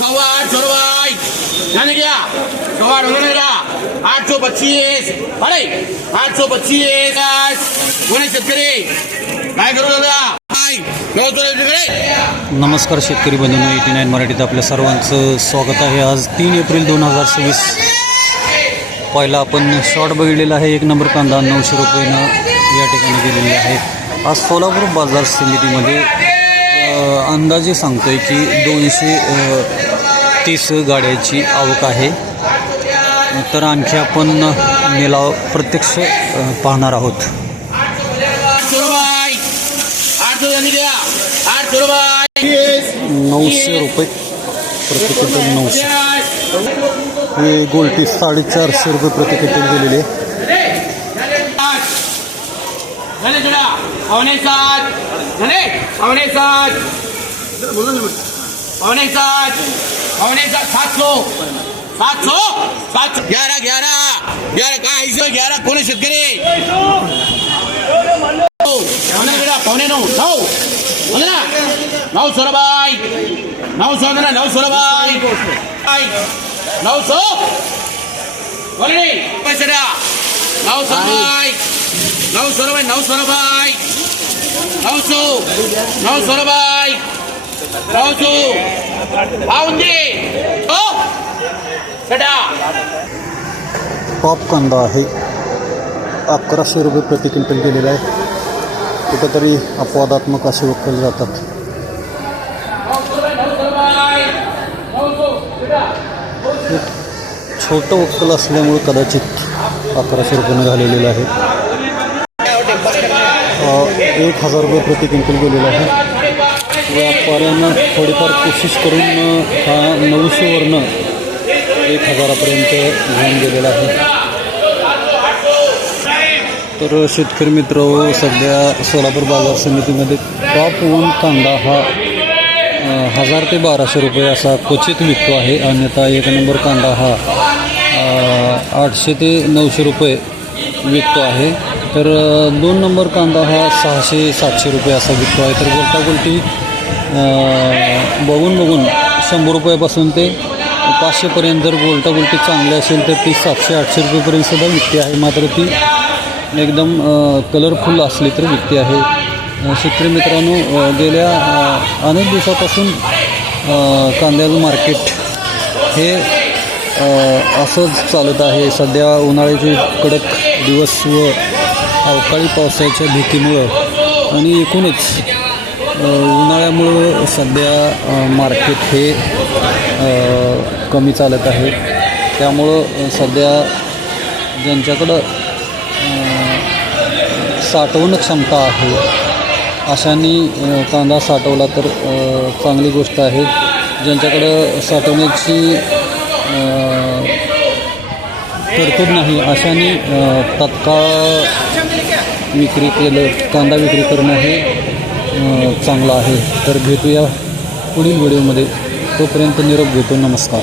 800 रुपये जाने क्या 825 अरे 825 कोणी शेतकरी काय करू दादा नमस्कार शेतकरी बंधूंनो, 89 मराठीत आपल्या सर्वांचं स्वागत आहे। आज 3 एप्रिल 2026 पहिला आपण शॉर्ट बघितलेला आहे। 1 नंबर कांदा 900 रुपयानं या ठिकाणी गेलेली आहे। आज सोलापूर बाजार समितीमध्ये अंदाजे सांगतोय की 230 गाड्याची आवक आहे। तर आणखी आपण निलाव प्रत्यक्ष पाहणार आहोत। 900 रुपये प्रति क्विंटल 900। हे गोल्टी 450 रुपये प्रति क्विंटल गेलेले। पौने सात 11 काय 11 कोणी शेतकरी पौने 9 900 रुपये 900 रुपये 900 बोले पैसे द्या 900 रुपये 900 रुपये 900 रुपये 900 रुपये 900 पाऊंदी हो बेटा। टॉप कांदा आहे 1100 रुपये प्रति क्विंटल गेलेला आहे। कुठंतरी अपवादात्मक असे वक्कल जातात। छोटं वक्कल असल्यामुळे कदाचित 1100 रुपयानं घालवलेलं आहे। 1000 रुपये प्रति क्विंटल गेलेला आहे। व्यापाऱ्यांना थोडीफार कोशिश करून हा 900वरनं 1000पर्यंत घेऊन गेलेला आहे। तर शेतकरी मित्र, सध्या सोलापूर बाजार समितीमध्ये टॉप 1 कांदा हा 1000 ते 1200 रुपये असा क्वचित विकतो आहे। अन्यथा 1 नंबर कांदा हा 800 ते 900 रुपये विकतो आहे। तर 2 नंबर कांदा हा 600-700 रुपये असा विकतो आहे। तर गोल्टी बघून 100 रुपयापासून ते 500पर्यंत जर गोल्टी चांगली असेल तर ती 700-800 रुपयेपर्यंत सुद्धा विकते आहे। मात्र ती एकदम कलरफुल असली तर विकते आहे। शेतकरी मित्रांनो, गेल्या अनेक दिवसापासून कांद्याचं मार्केट हे असंच चालत आहे। सध्या उन्हाळ्याचे कडक दिवस व अवकाळी पावसाच्या भीतीमुळं आणि एकूणच उन्हाळ्यामुळं सध्या मार्केट हे कमी चालत आहे। त्यामुळं सध्या ज्यांच्याकडं साठवण क्षमता आहे अशांनी कांदा साठवला तर चांगली गोष्ट आहे। ज्यांच्याकडं साठवण्याची तरतूद नाही अशांनी तत्काळ कांदा विक्री करणं हे चांगलं आहे। तर भेटूया पुढील व्हिडिओमध्ये, तोपर्यंत निरोप घेतो। नमस्कार।